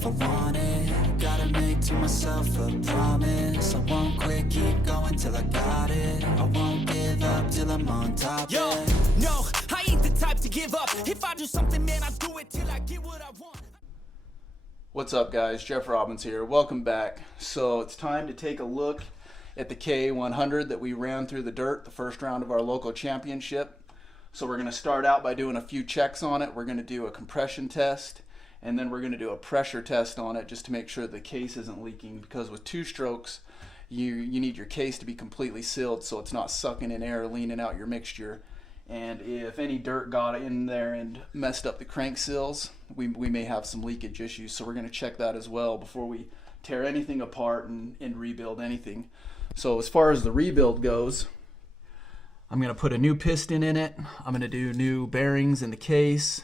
if I want it. Gotta make to myself a promise. I won't quit, keep going till I got it. I won't give up till I'm on top. Yo, no, I ain't the type to give up. If I do something, man, I do it till I get what I want. What's up, guys? Jeff Robbins here. Welcome back. So it's time to take a look at the K100 that we ran through the dirt, the first round of our local championship. So we're going to start out by doing a few checks on it. We're going to do a compression test, and then we're going to do a pressure test on it just to make sure the case isn't leaking, because with two strokes, you need your case to be completely sealed so it's not sucking in air, leaning out your mixture. And if any dirt got in there and messed up the crank seals, we may have some leakage issues. So we're going to check that as well before we tear anything apart and rebuild anything. So as far as the rebuild goes, I'm going to put a new piston in it. I'm going to do new bearings in the case,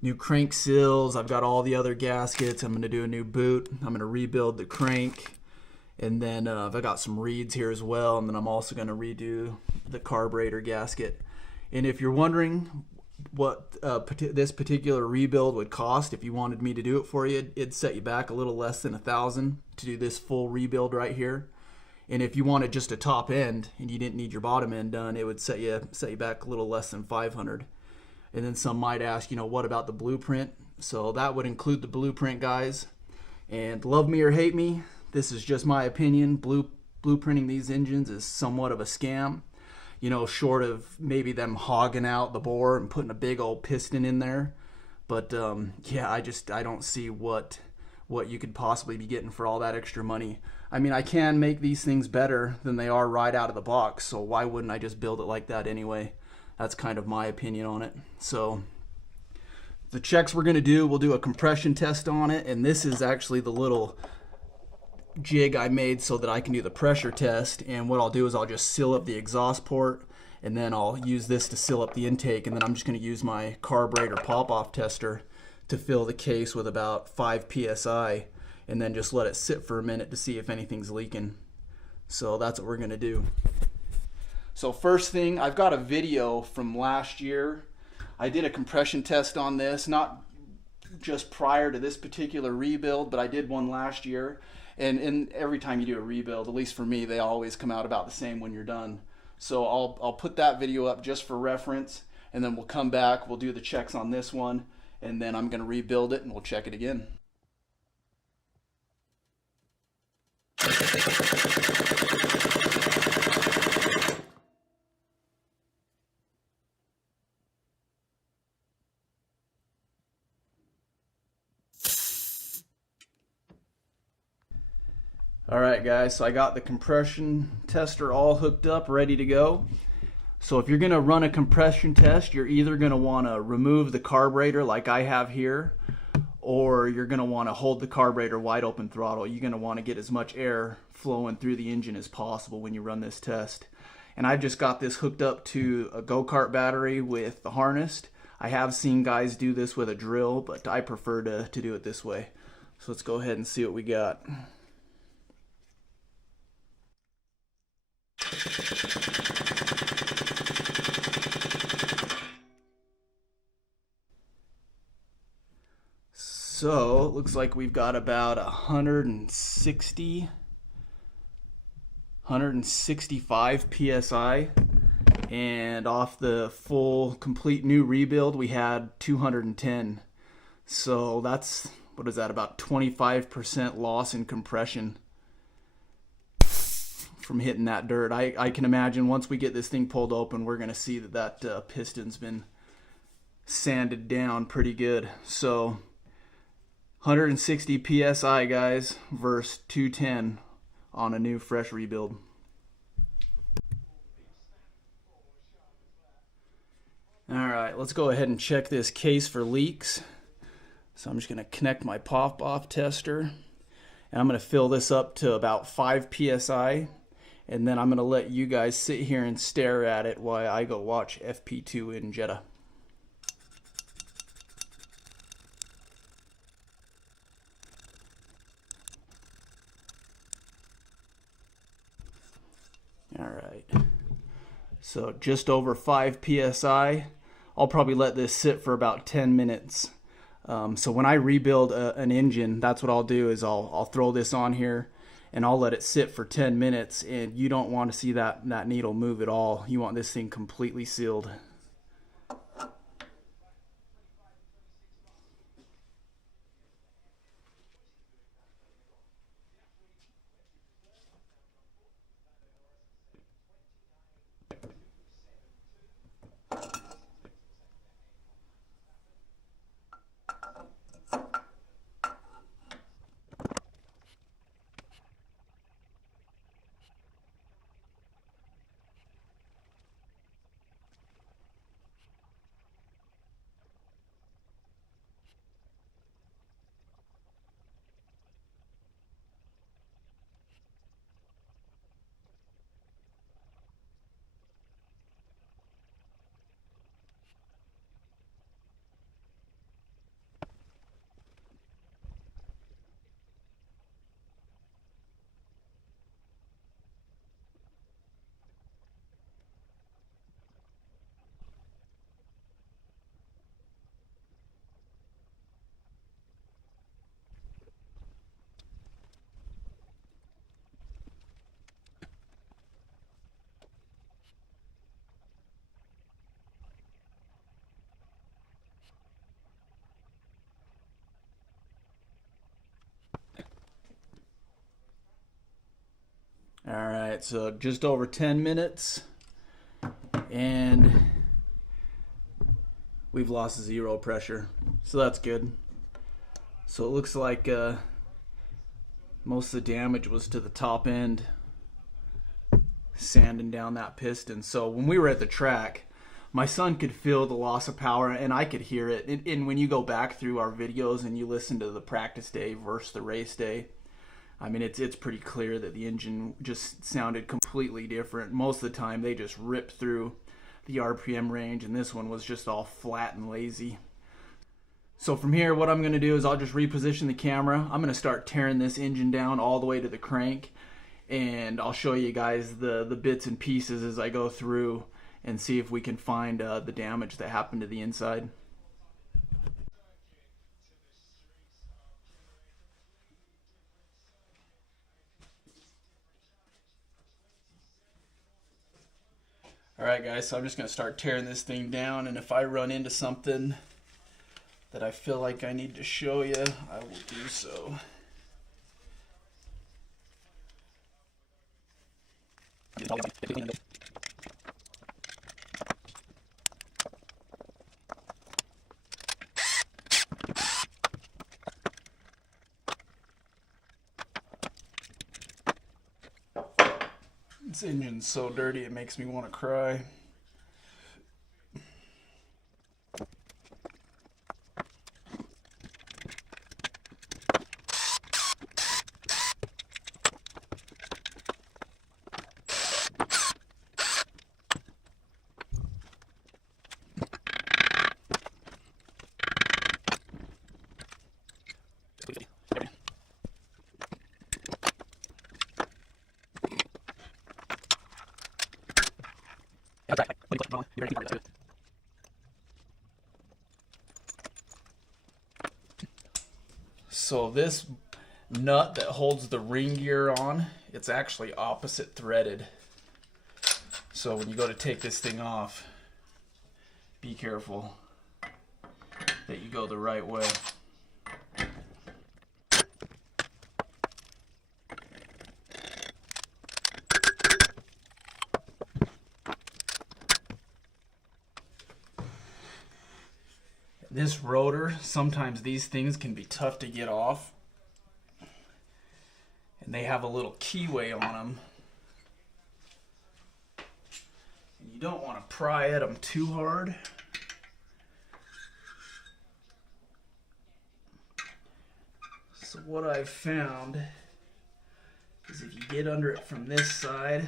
new crank seals. I've got all the other gaskets. I'm going to do a new boot. I'm going to rebuild the crank. And then I've got some reeds here as well. And then I'm also going to redo the carburetor gasket. And if you're wondering what this particular rebuild would cost, if you wanted me to do it for you, it'd set you back a little less than $1,000 to do this full rebuild right here. And if you wanted just a top end and you didn't need your bottom end done, it would set you back a little less than $500. And then some might ask, what about the blueprint? So that would include the blueprint, guys. And love me or hate me, this is just my opinion. Blueprinting these engines is somewhat of a scam. Short of maybe them hogging out the bore and putting a big old piston in there. But yeah, I don't see what you could possibly be getting for all that extra money. I mean, I can make these things better than they are right out of the box, so why wouldn't I just build it like that anyway? That's kind of my opinion on it. So the checks we're going to do, we'll do a compression test on it, and this is actually the little jig I made so that I can do the pressure test. And what I'll do is I'll just seal up the exhaust port, and then I'll use this to seal up the intake, and then I'm just going to use my carburetor pop-off tester to fill the case with about 5 psi, and then just let it sit for a minute to see if anything's leaking. So that's what we're going to do. So first thing, I've got a video from last year. I did a compression test on this, not just prior to this particular rebuild, but I did one last year. And every time you do a rebuild, at least for me, they always come out about the same when you're done. So I'll put that video up just for reference, and then we'll come back, we'll do the checks on this one, and then I'm going to rebuild it and we'll check it again. Alright guys, so I got the compression tester all hooked up, ready to go. So if you're going to run a compression test, you're either going to want to remove the carburetor like I have here, or you're going to want to hold the carburetor wide open throttle. You're going to want to get as much air flowing through the engine as possible when you run this test. And I've just got this hooked up to a go-kart battery with the harness. I have seen guys do this with a drill, but I prefer to do it this way. So let's go ahead and see what we got. So it looks like we've got about 165 psi, and off the full complete new rebuild we had 210. So that's, what is that, about 25% loss in compression from hitting that dirt. I can imagine once we get this thing pulled open, we're going to see that piston's been sanded down pretty good. So 160 psi, guys, versus 210 on a new fresh rebuild. Alright, let's go ahead and check this case for leaks. So I'm just going to connect my pop-off tester, and I'm going to fill this up to about 5 psi, and then I'm going to let you guys sit here and stare at it while I go watch FP2 in Jeddah. Alright, so just over 5 psi. I'll probably let this sit for about 10 minutes So when I rebuild an engine, that's what I'll do is I'll throw this on here and I'll let it sit for 10 minutes, and you don't want to see that needle move at all. You want this thing completely sealed. All right, so just over 10 minutes, and we've lost 0 pressure, so that's good. So it looks like most of the damage was to the top end, sanding down that piston. So when we were at the track, my son could feel the loss of power, and I could hear it. And when you go back through our videos and you listen to the practice day versus the race day, I mean, it's pretty clear that the engine just sounded completely different. Most of the time, they just ripped through the RPM range, and this one was just all flat and lazy. So from here, what I'm going to do is I'll just reposition the camera. I'm going to start tearing this engine down all the way to the crank, and I'll show you guys the bits and pieces as I go through and see if we can find the damage that happened to the inside. Alright guys, so I'm just going to start tearing this thing down, and if I run into something that I feel like I need to show you, I will do so. This engine's so dirty it makes me want to cry. So this nut that holds the ring gear on, it's actually opposite threaded. So when you go to take this thing off, be careful that you go the right way. This rotor, sometimes these things can be tough to get off, and they have a little keyway on them. And you don't want to pry at them too hard. So what I've found is if you get under it from this side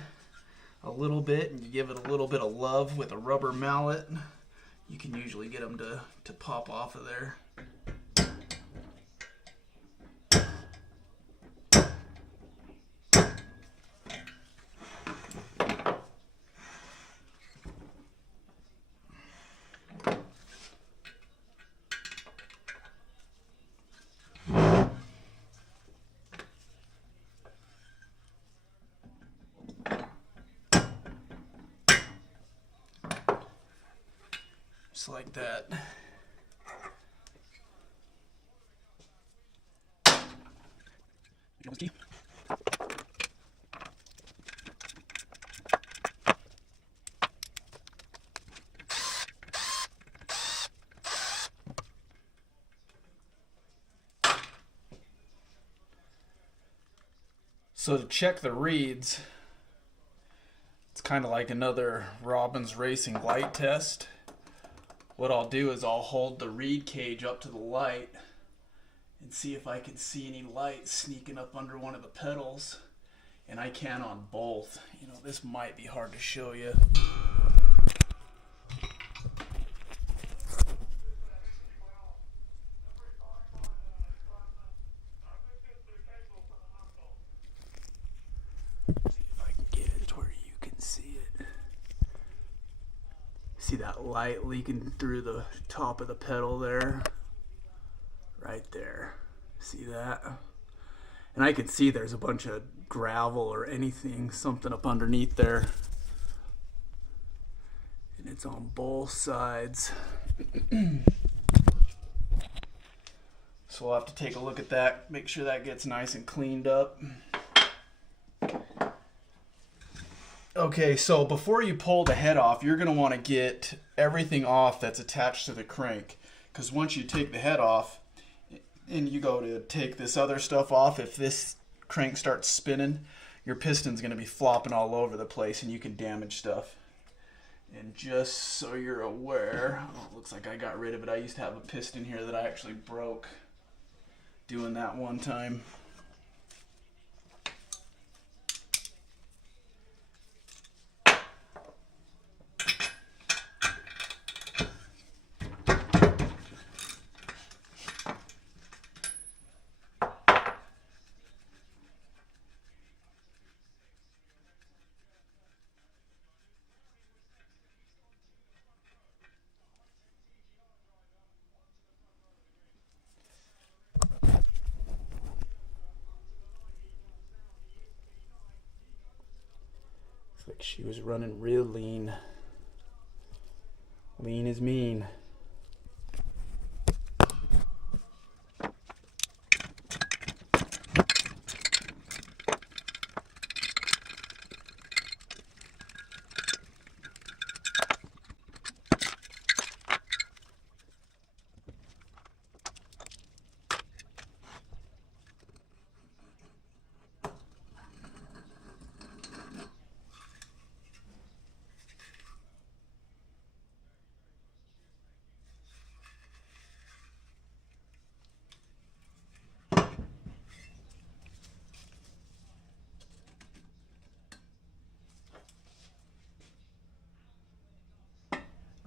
a little bit and you give it a little bit of love with a rubber mallet, you can usually get them to pop off of there. Just like that. So to check the reads, it's kind of like another Robbins Racing light test. What I'll do is I'll hold the reed cage up to the light and see if I can see any light sneaking up under one of the pedals. And I can on both. You know, this might be hard to show you. See that light leaking through the top of the pedal there? Right there. See that? And I can see there's a bunch of gravel or anything, something up underneath there. And it's on both sides. So we'll have to take a look at that, make sure that gets nice and cleaned up. Okay, so before you pull the head off, you're going to want to get everything off that's attached to the crank. Because once you take the head off and you go to take this other stuff off, if this crank starts spinning, your piston's going to be flopping all over the place and you can damage stuff. And just so you're aware, oh, it looks like I got rid of it. I used to have a piston here that I actually broke doing that one time. Like she was running real lean. Lean is mean.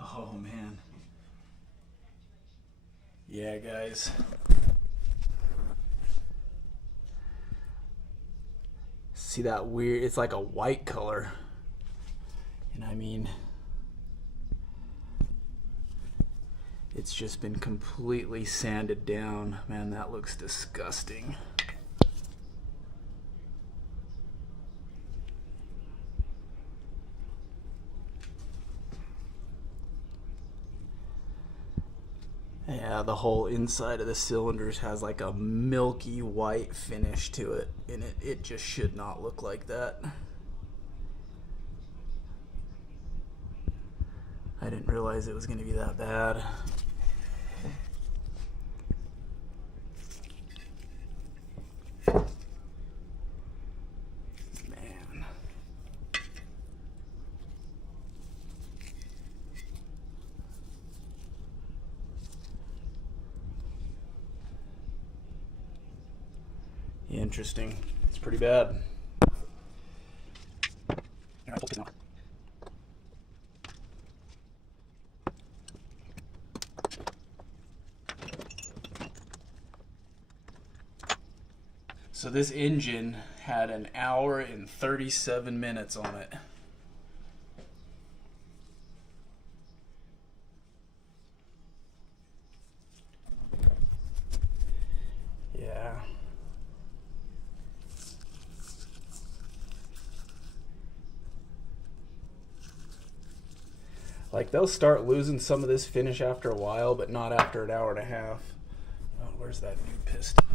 Oh man. Yeah, guys. See that weird, it's like a white color. And I mean, it's just been completely sanded down. Man, that looks disgusting. Yeah, the whole inside of the cylinders has like a milky white finish to it, and it just should not look like that. I didn't realize it was going to be that bad. Man. Interesting. It's pretty bad. So this engine had an hour and 37 minutes on it. Yeah. Like, they'll start losing some of this finish after a while, but not after an hour and a half. Oh, where's that new piston?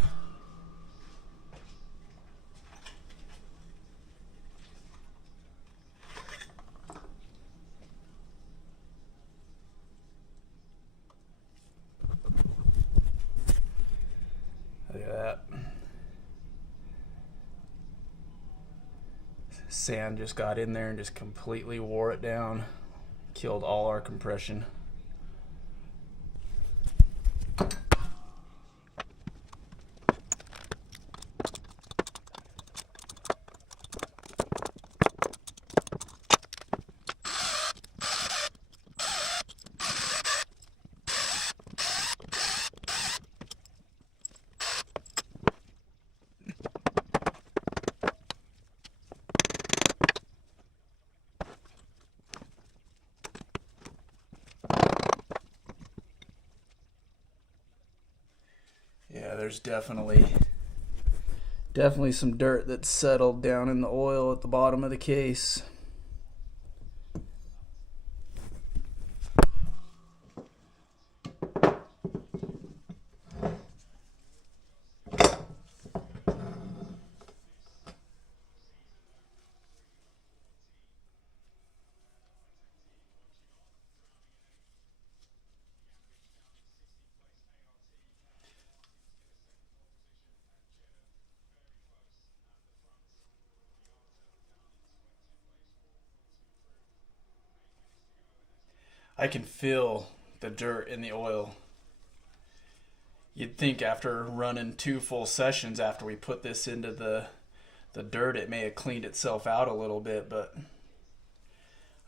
Look at that. Sand just got in there and just completely wore it down. Killed all our compression. Yeah, there's definitely some dirt that's settled down in the oil at the bottom of the case. I can feel the dirt in the oil. You'd think after running 2 full sessions after we put this into the dirt, it may have cleaned itself out a little bit, but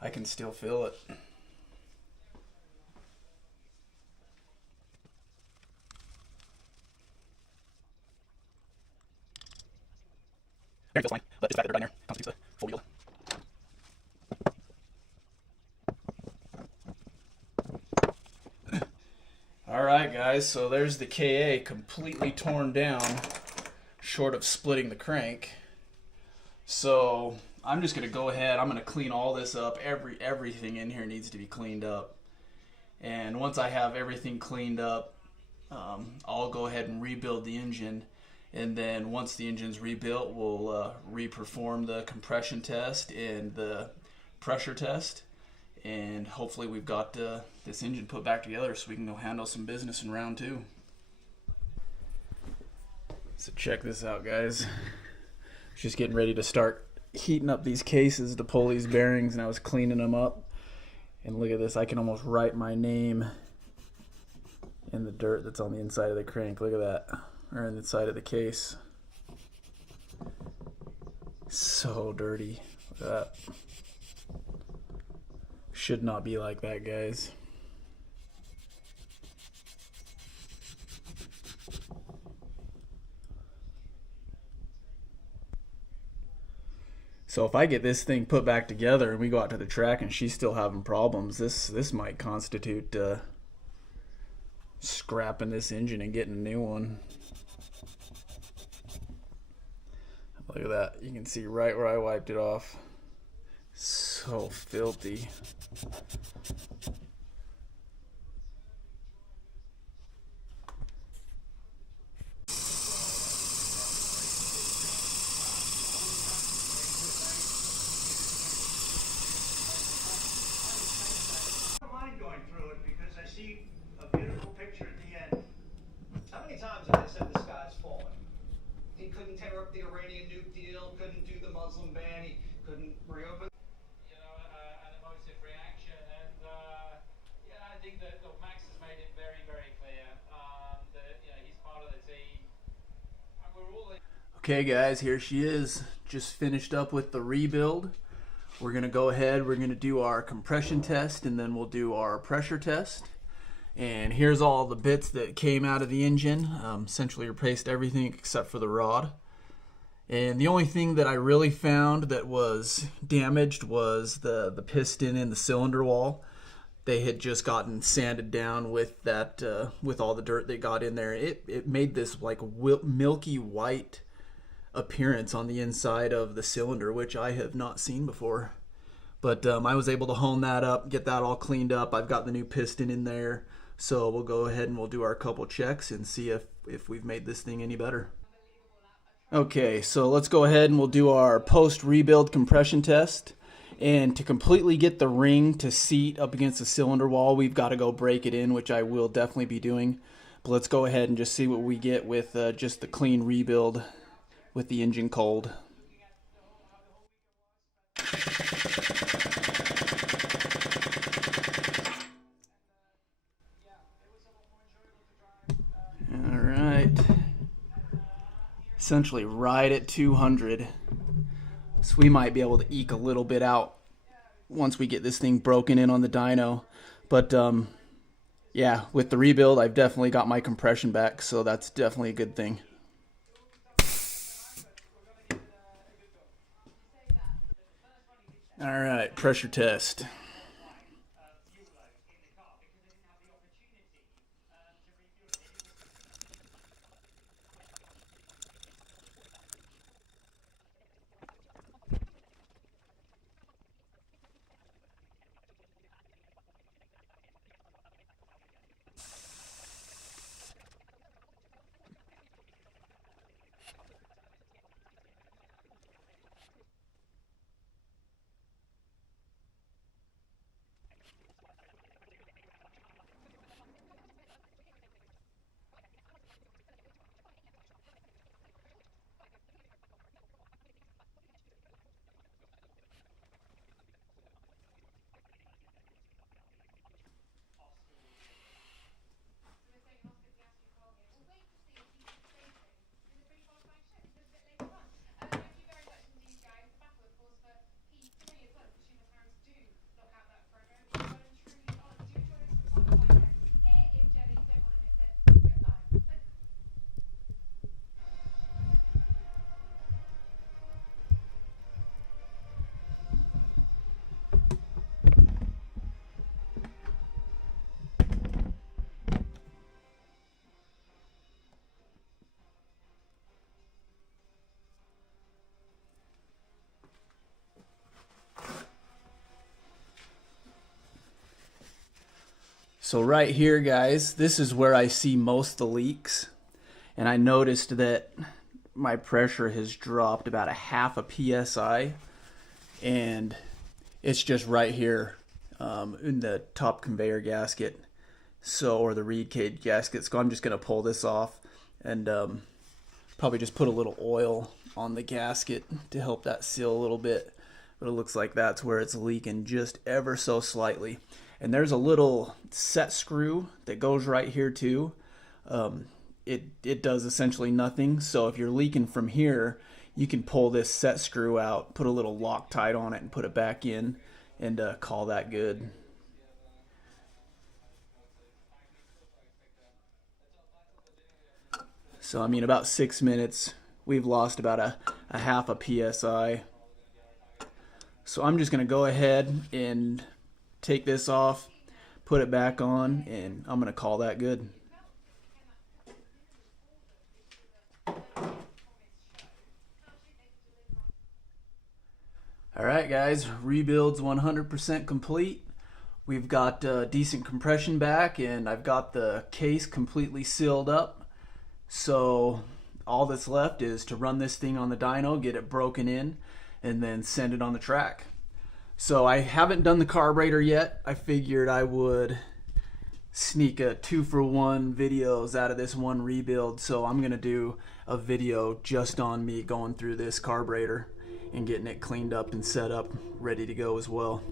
I can still feel it. There, feels fine. Let just back the dirt down there. Constitutes a full wheel. Alright guys, so there's the KA completely torn down, short of splitting the crank. So I'm just going to go ahead, I'm going to clean all this up. Everything in here needs to be cleaned up. And once I have everything cleaned up, I'll go ahead and rebuild the engine. And then once the engine's rebuilt, we'll re-perform the compression test and the pressure test. And hopefully we've got this engine put back together so we can go handle some business in round 2. So check this out, guys. Just getting ready to start heating up these cases to pull these bearings, and I was cleaning them up. And look at this, I can almost write my name in the dirt that's on the inside of the crank. Look at that, or in the side of the case. So dirty. Look at that. Should not be like that, guys. So if I get this thing put back together and we go out to the track and she's still having problems, this might constitute scrapping this engine and getting a new one. Look at that. You can see right where I wiped it off. So filthy. Mind going through it because I see a beautiful picture at the end. How many times have I said the sky's falling? He couldn't tear up the Iranian nuke deal, couldn't do the Muslim ban, he couldn't reopen. An emotive reaction, and I think that Max has made it very, very clear that he's part of the team, and we're all. Okay, guys, here she is. Just finished up with the rebuild. We're gonna go ahead. We're gonna do our compression test, and then we'll do our pressure test. And here's all the bits that came out of the engine. Essentially replaced everything except for the rod. And the only thing that I really found that was damaged was the piston and the cylinder wall. They had just gotten sanded down with that, with all the dirt that got in there. It made this like milky white appearance on the inside of the cylinder, which I have not seen before. But I was able to hone that up, get that all cleaned up. I've got the new piston in there. So we'll go ahead and we'll do our couple checks and see if we've made this thing any better. Okay, so let's go ahead and we'll do our post-rebuild compression test. And to completely get the ring to seat up against the cylinder wall, we've got to go break it in, which I will definitely be doing. But let's go ahead and just see what we get with just the clean rebuild with the engine cold. All right. Essentially right at 200. So we might be able to eke a little bit out once we get this thing broken in on the dyno. But yeah, with the rebuild, I've definitely got my compression back, so that's definitely a good thing. All right, pressure test. So right here, guys, this is where I see most of the leaks. And I noticed that my pressure has dropped about a half a PSI. And it's just right here in the top conveyor gasket. So, or the reed cage gasket. So I'm just going to pull this off and probably just put a little oil on the gasket to help that seal a little bit. But it looks like that's where it's leaking just ever so slightly. And there's a little set screw that goes right here too. It does essentially nothing. So if you're leaking from here, you can pull this set screw out, put a little Loctite on it and put it back in and call that good. So I mean, about 6 minutes, we've lost about a half a PSI. So I'm just gonna go ahead and take this off, put it back on, and I'm gonna call that good. Alright guys, rebuild's 100% complete. We've got decent compression back, and I've got the case completely sealed up. So all that's left is to run this thing on the dyno, get it broken in, and then send it on the track. So I haven't done the carburetor yet. I figured I would sneak a 2-for-1 videos out of this one rebuild. So I'm gonna do a video just on me going through this carburetor and getting it cleaned up and set up, ready to go as well.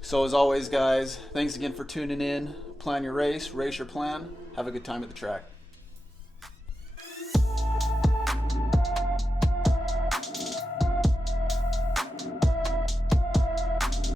So as always guys, thanks again for tuning in. Plan your race, race your plan. Have a good time at the track.